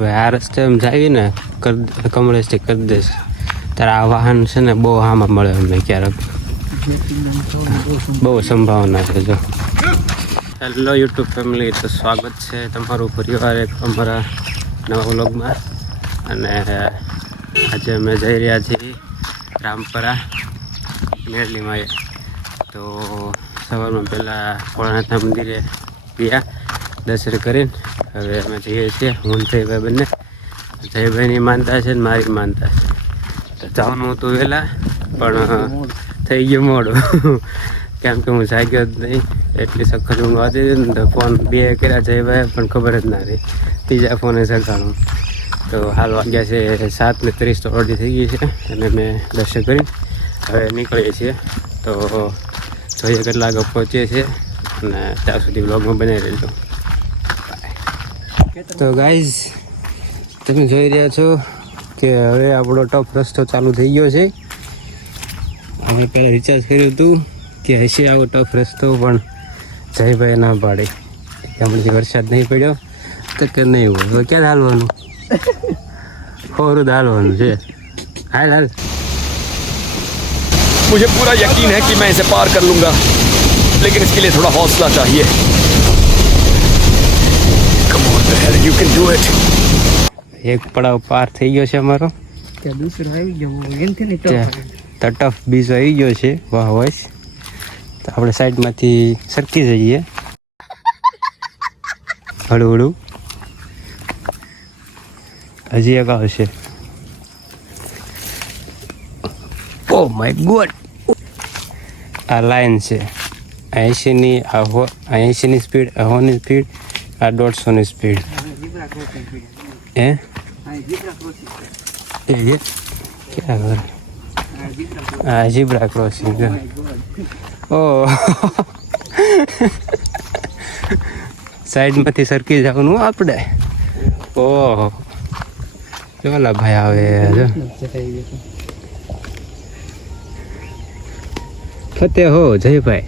હવે આ રસ્તે એમ જાવીને કર કમળેશથી કરી દઈશ. ત્યારે આ વાહન છે ને બહુ આમાં મળે અમને ક્યારેક. બહુ સંભાવના છે જો. હેલો યુટ્યુબ ફેમિલી તો સ્વાગત છે તમારું પરિવાર એક અમારા નવા વ્લોગમાં. અને આજે અમે જઈ રહ્યા છીએ રામપરા મેરલીમાં. તો સવારમાં પહેલાં ભોળાનાથના મંદિરે ગયા. દર્શન કરીને હવે અમે જઈએ છીએ હું જયભાઈ બંને. જયભાઈની માનતા છે ને મારી માનતા છે. તો જવાનું હતું વહેલા, પણ થઈ ગયું મોડું. કેમ કે હું જાગ્યો જ નહીં, એટલી સખત ઊંઘ આવતી હતી ને તો ફોન બે કર્યા જયભાઈ પણ ખબર જ ના રહી. ત્રીજા ફોને સરખાણું. તો હાલ વાગ્યા છે સાત ને ત્રીસ, તો અડધી થઈ ગઈ છે, અને મેં દર્શન કરી હવે નીકળીએ છીએ. તો જોઈએ કેટલા પહોંચીએ છીએ, અને ત્યાં સુધી બ્લોગમાં બનાવી રહેજો તો ગાઈઝ તમે જોઈ રહ્યા છો કે હવે આપણો ટોપ રસ્તો ચાલુ થઈ ગયો છે અમે પહેલાં રિચાર્જ કર્યું હતું કે હશે આવો ટફ રસ્તો પણ જયભાઈ ના પાડે કે હમણાંથી વરસાદ નહીં પડ્યો તો કે નહીં હોય હવે ક્યાં હાલવાનું ખોરું જ હાલવાનું છે હાલ હાલ मुझे पूरा यकीन है कि मैं इसे पार कर लूंगा लेकिन इसके लिए थोड़ा हौसला चाहिए Come you can do it એક પડાવ પાર થઈ ગયો છે અમારો. કે દૂસરો આવી ગયો નહીં ત્યાં તટફ બીજો આવી ગયો છે વાહ વાહ. તો આપણે સાઈડમાંથી સરકી જઈએ. હળું હળું હજી એક આવશે. ઓ માય ગોડ આ લાઈન છે. એંશીની આહો એંશીની સ્પીડ આહોની સ્પીડ આ દોઢસોની સ્પીડ. હે? એ ક્યાં ઘર? હા ઝીબ્રા ક્રોસિંગ ઓ. સાઈડમાંથી સરકી જવાનું આપણે ઓહો ચોલા ભાઈ આવે ફતે હો જયભાઈ.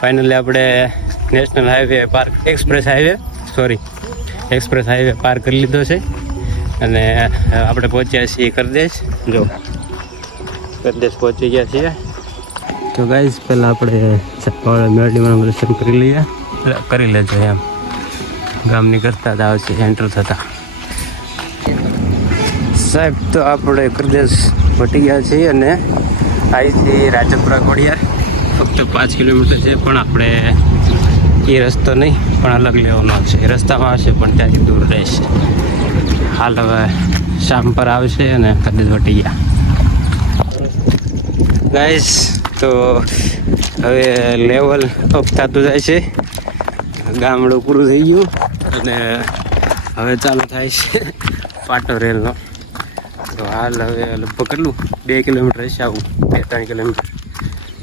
ફાઇનલી આપણે national highway park express highway sorry express highway પાર કરી લીધો છે. અને આપણે પહોંચ્યા છીએ કરદેશ. જો કરદેશ પહોંચી ગયા છીએ. તો ગાઈઝ પહેલાં આપણે મેળવીમાં દર્શન કરી લઈએ. કરી લેજો એમ. ગામની કરતા જ આવશે એન્ટર થતા. સાહેબ તો આપણે કરદેશ વટી ગયા છીએ અને અહીંથી રાજપુરા ખોડિયાર ફક્ત પાંચ કિલોમીટર છે, પણ આપણે એ રસ્તો નહીં, પણ અલગ લેવાનો છે. રસ્તામાં આવશે પણ ત્યાંથી દૂર રહેશે. હાલ હવે શામ પર આવશે અને કદાચ વટી ગયા ગાઈસ તો હવે લેવલ અપ થતું જાય છે. ગામડું પૂરું થઈ ગયું. અને હવે ચાલુ થાય છે પાટો રેલનો. તો હાલ હવે લગભગ કેટલું? બે કિલોમીટર હશે આવું બે ત્રણ કિલોમીટર.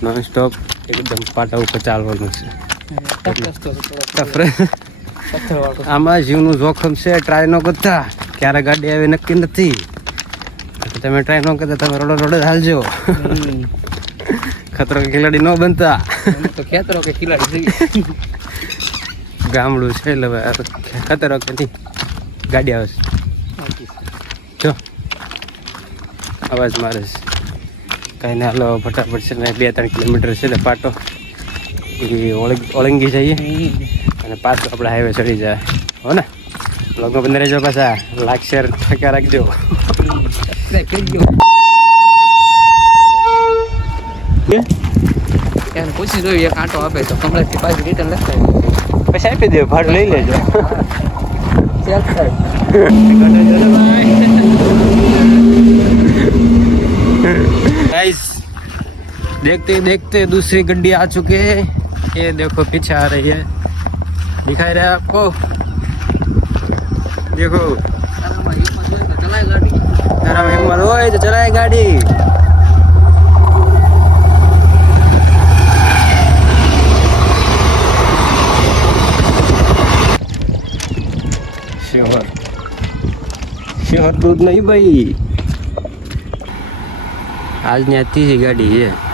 નોન સ્ટોપ એકદમ પાટા ઉપર ચાલવાનું છે. આમાં જીવનું જોખમ છે ટ્રાય ન કરતા. ક્યારે ગાડી આવે નક્કી નથી. તમે ટ્રાય ન કરતા તમે રોડો રોડે હાલજો. ખતરો કે ખેલાડી ન બનતા. તો ખેતરો કે ખેલાડી ગામડું છે એટલે ખતરો કે નહીં. ગાડી આવે છે જો અવાજ મારે છે. કાંઈ ના હાલો ફટાફટ છે ને બે ત્રણ કિલોમીટર છે ને પાટો. એ ઓળંગી જઈએ. અને પાછો આપણે હાઈવે ચડી જાય. હો ને? બ્લોગમાં બંધ રહેજો પાછા. લાખ શેર થકા રાખજો. પૂછી જોયું એક આંટો આપે તો કમળાથી પાછી રિટર્ન લખાય પછી આપી દે ભાડું લઈ લેજો. देखते देखते दूसरी गड्डी आ चुके है। ये देखो, पीछे आ रही है। दिखाई रहा है आपको? देखो। हिम्मत हो तो चलाए गाड़ी। शहर शहर दूध नहीं भाई। आज नहीं आती है गाड़ी है।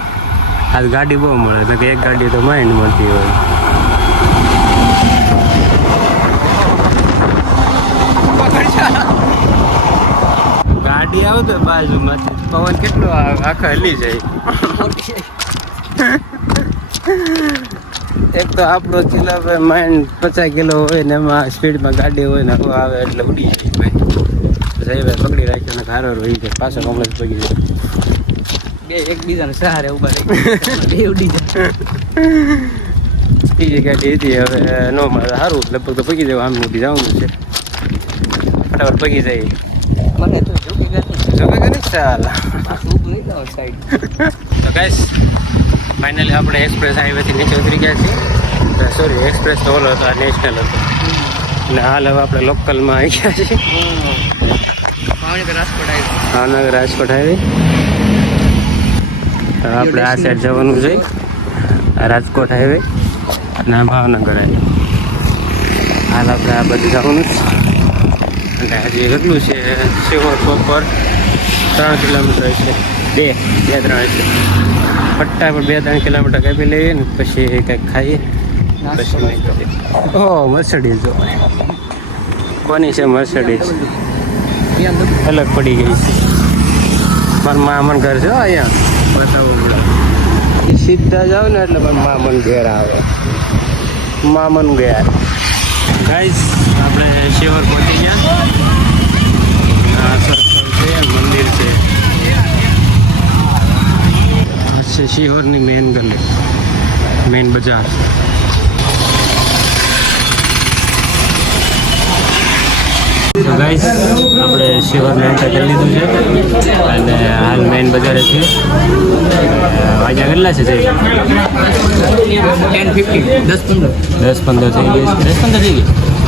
આજ ગાડી બહુ મળે કે એક ગાડી તો માઇન્ડ મળતી હોય. ગાડી આવતો બાજુમાં પવન કેટલો આખા હલી જાય. એક તો આપણો કિલો માઇન્ડ પચાસ કિલો હોય ને એમાં સ્પીડમાં ગાડી હોય ને આવે એટલે ઉડી જાય ભાઈ. ભાઈ પકડી રાખ્યો ને ઘારો રહી જાય પાછો કમ્પ્લેટ પગી જાય બે એકબીજાને સહારે ઊભા રહી. બે ઉડી જાય. બીજી ગાડી હતી હવે નો મળે સારું લગભગ તો પગી જાય આમ ઉડી જવાનું છે. ફટાફટ પગી જાય. મને તો જોકે ગઈ જો કે ચાલ જાવ સાઈડ. તો ગાઈસ ફાઇનલી આપણે એક્સપ્રેસ હાઈવેથી નીચે ઉતરી ગયા છીએ. સોરી એક્સપ્રેસ તો ઓલો હતો આ નેશનલ હતો. એટલે હાલ હવે આપણે લોકલમાં આવી ગયા છીએ. ભાવનગર રાજકોટ આવી ભાવનગર રાજકોટ હાઈવે. આપણે આ સાઈડ જવાનું છે. રાજકોટ હાઈવે અને ભાવનગર હાઈવે હાલ આપણે આ બધું જવાનું છે. અને હજી કેટલું છે સિહોર પર ત્રણ કિલોમીટર છે. બે બે ત્રણ છે ફટાફટ બે ત્રણ કિલોમીટર કાપી લઈએ ને પછી કંઈક ખાઈએ. પછી નીકળીએ મર્સડીઝ જો. કોની છે મર્સડીઝ અલગ પડી ગઈ છે. મારા મામન ઘર છે અહીંયા. બતાવવું પડે એ સીધા જાવ ને એટલે પણ મામન ઘેર આવે. મામન ઘેર. ગાઈસ આપણે શિવર પહોંચી ગયા. છે મંદિર છે. છે શિહોરની મેઇન ગલી મેન બજાર તો ગાઈસ શિવરને એન્ટર કરી લીધું છે. અને હાલ મેઇન બજારે છે વાગ્યા કેટલા છે જઈ ટેન ફિફ્ટી દસ પંદર દસ પંદર થઈ ગઈ છે. દસ પંદર થઈ ગઈ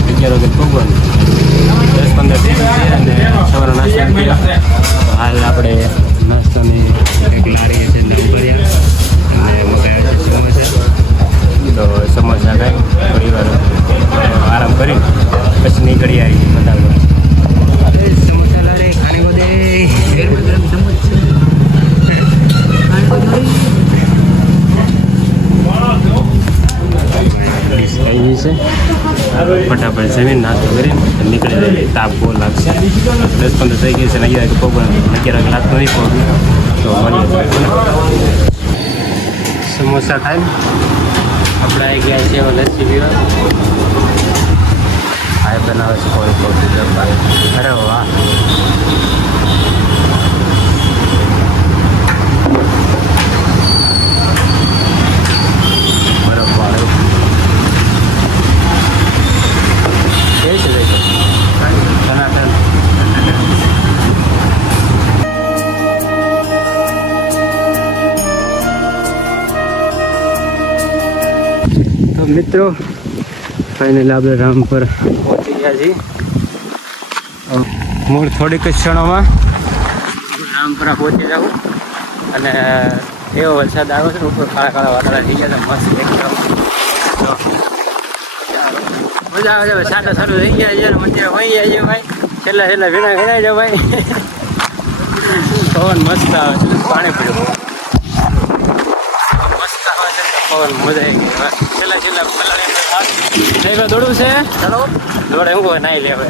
અગિયાર વાગે ભગવાન. દસ પંદર થઈ ગઈ છે અને સવારનો નાસ્તો હાલ આપણે નાસ્તાની એક લારી છે અને મગાવ્યા છે સમોસા. તો સમોસા ખાઈ થોડી વાર આરામ કરી પછી નીકળી આવી બતાવવા સમોસા લારે ખાને બધે કઈ છે. ફટાફટ જમીન નાસ્તો કરીને નીકળી જાય તાપ બહુ લાગશે. દસ પંદર થઈ ગઈ છે ને અગિયાર પગવા અગિયાર લાગતો નહીં પહોંચ્યું તો મળીએ સમોસા ખાઈ આપણે આવી ગયા છે લસ્સી પીવા. ભાઈ બનાવે છે કોઈ કોઈ અરે વાહ. મિત્રો ફાઇનલ આપણે રામપર પહોંચી ગયા છીએ. મૂળ થોડીક જ ક્ષણોમાં રામપરા પહોંચી જાઉં. અને, એવો વરસાદ આવ્યો છે ઉપર કાળા કાળા વાદળા થઈ ગયા છે, મસ્ત એકદમ. મજા આવે છે સાટા સારું થઈ ગયા છે, મંદિરે વહી જાય છે, ભાઈ. છેલ્લા છેલ્લા ભીણા ભીણાઈ જાવ ભાઈ. પવન મસ્ત આવે છે પાણી પડ્યું પવન મજા આવી ગઈ છેલ્લા છેલ્લા પલાળી નહીં ભાઈ દોડવું છે? ચલો દોડે હું કોઈ નાઈ લે હવે.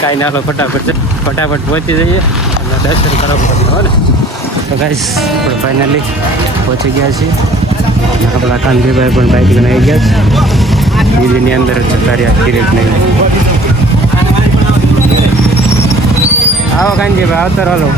કાંઈ ના લો ફટાફટ ફટાફટ પહોંચી જઈએ. અને દર્શન કરો હો ને. તો ગાઈસ આપણે ફાઇનલી પહોંચી ગયા છીએ. આપણા કાંતિભાઈ પણ બાઇક લઈને આવી ગયા છે. બીજીની અંદર જ રહ્યા કિરીટ નહીં આવો કાંતિભાઈ આવતા હાલો.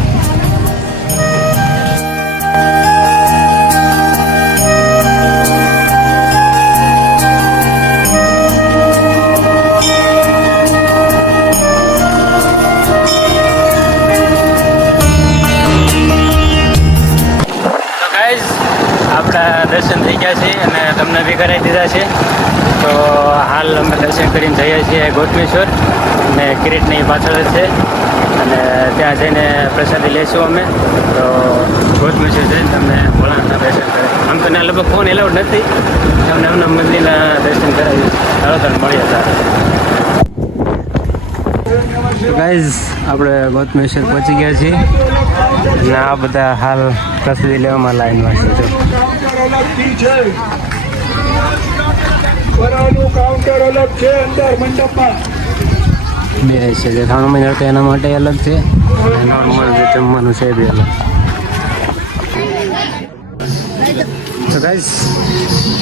દીધા છે. તો હાલ અમે દર્શન કરીને જઈએ છીએ ગોટમેશ્વર અને કિરીટની પાછળ છે. અને ત્યાં જઈને પ્રસાદી લઈશું અમે. તો ગોતમેશ્વર જઈને તમને ભોળાના દર્શન કરે આમ તો ત્યાં લગભગ ફોન એલાઉડ નથી. તમને એમના મંદિરના દર્શન કરાવી ચાલો તમને મળીએ સારા ગાઈઝ આપણે ગૌતમેશ્વર પહોંચી ગયા છીએ. અને આ બધા હાલ પ્રસાદી લેવામાં લાઈનમાં છે. કાઉન્ટર અલગ છે અંદર મંડપમાં. બે છે જે ખાણું મળે તો એના માટે અલગ છે. નોર્મલ જે જમવાનું છે બી અલગ. તો ગાઈઝ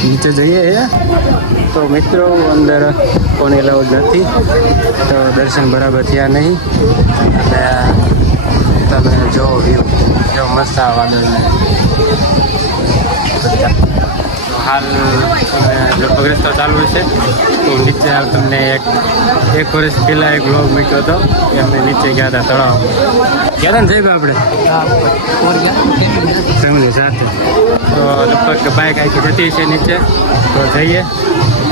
નીચે જઈએ તો મિત્રો અંદર કોને એલાઉડ નથી તો દર્શન બરાબર થયા નહીં. અને તમે જો વ્યૂ જો મસ્ત આ વાદળને તો હાલ તમે ચાલુ છે. તો નીચે તમને એક એક વર્ષ પહેલાં એક વ્લોગ મૂક્યો હતો કે અમે નીચે ગયા હતા તળાવમાં. ગયા ને સાહેબ આપણે? ફેમિલી સાથે. તો લગભગ બાઇક આખી જતી છે નીચે. તો જઈએ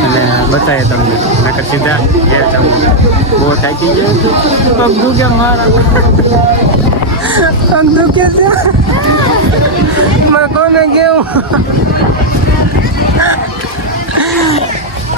અને બતાવીએ તમને. નકર સીધા ઘેર જવું બહુ થાકી ગયા પગ દુખે છે? કોને કેવું?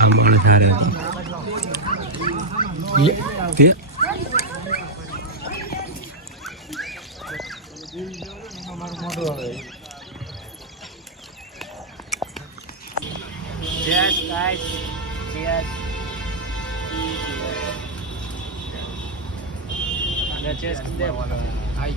આ માણસ સારા હતા તે Yes, guys. Yes. And the chest there. Hi.